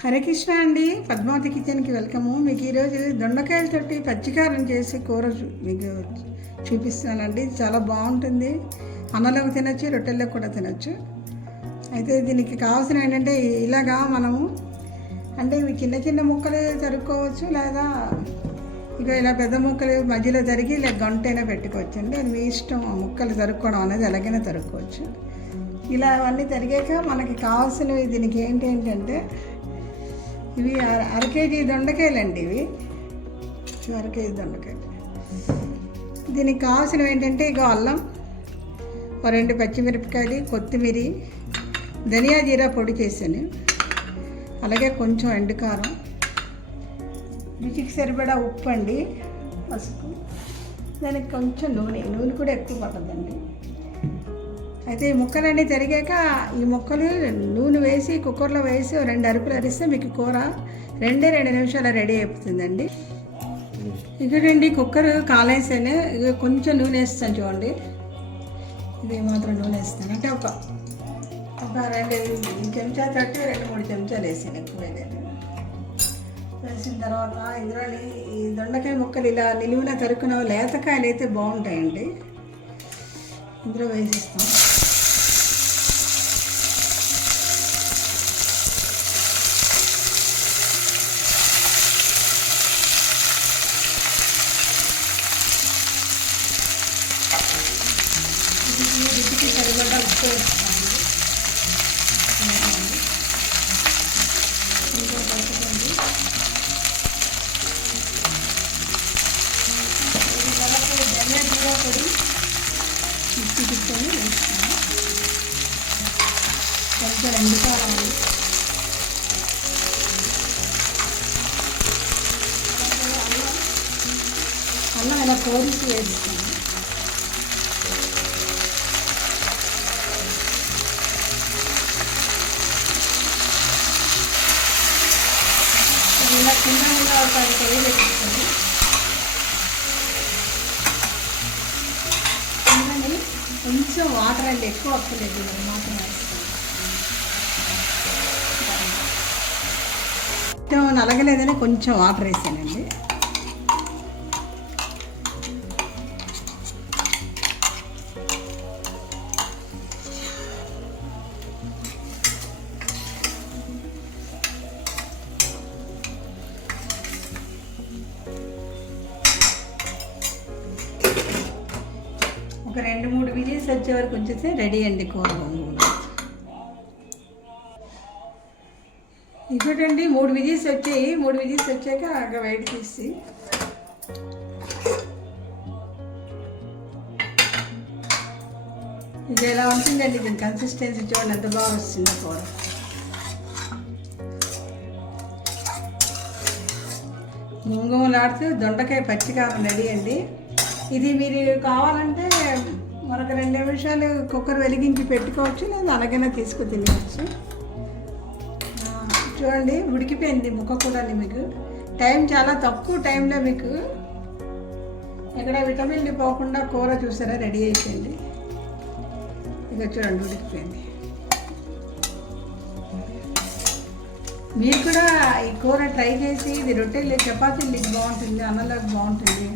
హరే కృష్ణ అండి, పద్మావతి కిచెన్కి వెల్కము. మీకు ఈరోజు దొండకాయలతోటి పచ్చికారం చేసి కూర మీకు చూపిస్తానండి. చాలా బాగుంటుంది. అన్నంలోకి తినచ్చు, రొట్టెల్లో కూడా తినచ్చు. అయితే దీనికి కావాల్సిన ఏంటంటే ఇలాగా మనము అంటే ఇవి చిన్న చిన్న ముక్కలు తరుక్కోవచ్చు, లేదా ఇక ఇలా పెద్ద ముక్కలు మధ్యలో తరిగి ఇలా గంటైనా పెట్టుకోవచ్చు అండి. అది మీ ఇష్టం. ఆ ముక్కలు తరుక్కోవడం అనేది ఎలాగైనా తరుక్కోవచ్చు. ఇలా అవన్నీ తరిగాక మనకి కావాల్సినవి దీనికి ఏంటంటే ఇవి అర కేజీ దొండకాయలు అండి. ఇవి అర కేజీ దొండకాయలు. దీనికి కావాల్సినవి ఏంటంటే ఇక అల్లం, 2 పచ్చిమిరపకాయలు, కొత్తిమీర, ధనియా జీరా పొడి చేశాను, అలాగే కొంచెం ఎండుకారం, రుచికి సరిపడా ఉప్పు అండి, పసుపు, దానికి కొంచెం నూనె కూడా ఎక్కువ పట్టదండి. అయితే ఈ ముక్కలన్నీ తరిగాక ఈ ముక్కలు నూనె వేసి కుక్కర్లో వేసి 2 అరుపులు అరిస్తే మీకు కూర 2 నిమిషాలు రెడీ అయిపోతుందండి. ఇక్కడండి కుక్కర్ కాలేసాను. ఇక కొంచెం నూనె వేస్తాను చూడండి. ఇది మాత్రం నూనె వేస్తాను. అంటే ఒక 2 చెంచా తట్టి 2-3 చెంచాలు వేసాను, ఎక్కువ వేసిన తర్వాత ఇందులోని ఈ దొండకాయ ముక్కలు ఇలా నిలువున తరుకున్న లేతకాయలు అయితే బాగుంటాయండి. ఇందులో వేసిస్తాం. రుచికి సరిపడా ఉప్పు వేస్తామండి. కొంచెం పసుపండి. వరకు ధనియా జీరా పొడి మిక్సీ తీసుకొని వేస్తాము. కొంచెం ఎండుకారాలు, అల్లం ఇలా కోరిసి వేస్తాము. ఇలా కింద ఒక 10 కేజీలు వేసుకొని కిందని కొంచెం వాటర్ అండి, ఎక్కువ వస్తలేదు, మాత్రం వేస్తాను. కొంచెం నలగలేదని కొంచెం వాటర్ వేసానండి. ఒక 2-3 విజిల్స్ వచ్చే వరకు ఉంచితే రెడీ అండి కూర. ఇంకోటండి 3 విజిల్స్ వచ్చాయి. 3 విజిల్స్ వచ్చాక అక్కడ బయట తీసి ఇది ఎలా ఉంటుందండి. దీని కన్సిస్టెన్సీ చూడండి, ఎంత బాగా వస్తుంది కూర. గుమగుమలాడుతూ దొండకాయ పచ్చికారం రెడీ అండి. ఇది మీరు కావాలంటే మరొక 2 నిమిషాలు కుక్కర్ వెలిగించి పెట్టుకోవచ్చు, లేదా అలాగైనా తీసుకు తినవచ్చు. చూడండి ఉడికిపోయింది ముక్క కూడా. మీకు టైం చాలా తక్కువ టైంలో మీకు ఎక్కడ విటమిన్లు పోకుండా కూర చూసారా రెడీ అయిపోయింది. ఇక చూడండి ఉడికిపోయింది. మీరు కూడా ఈ కూర ట్రై చేసి ఇది రొట్టెలు, చపాతీలు బాగుంటుంది, అన్నంలోకి బాగుంటుంది.